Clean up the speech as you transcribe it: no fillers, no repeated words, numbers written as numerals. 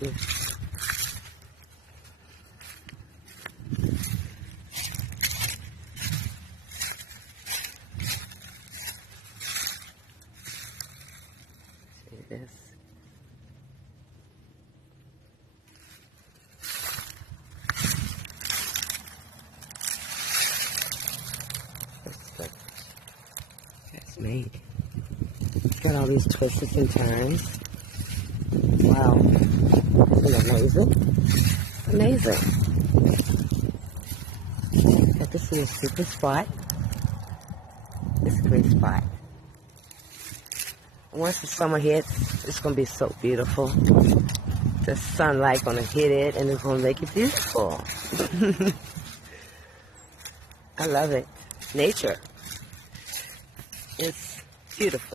you. See this? That's me. Got all these twists and turns. Wow. Isn't that amazing? Amazing. Got this little super spot. It's a great spot. Once the summer hits, it's going to be so beautiful. The sunlight going to hit it and it's going to make it beautiful. I love it. Nature. It's beautiful.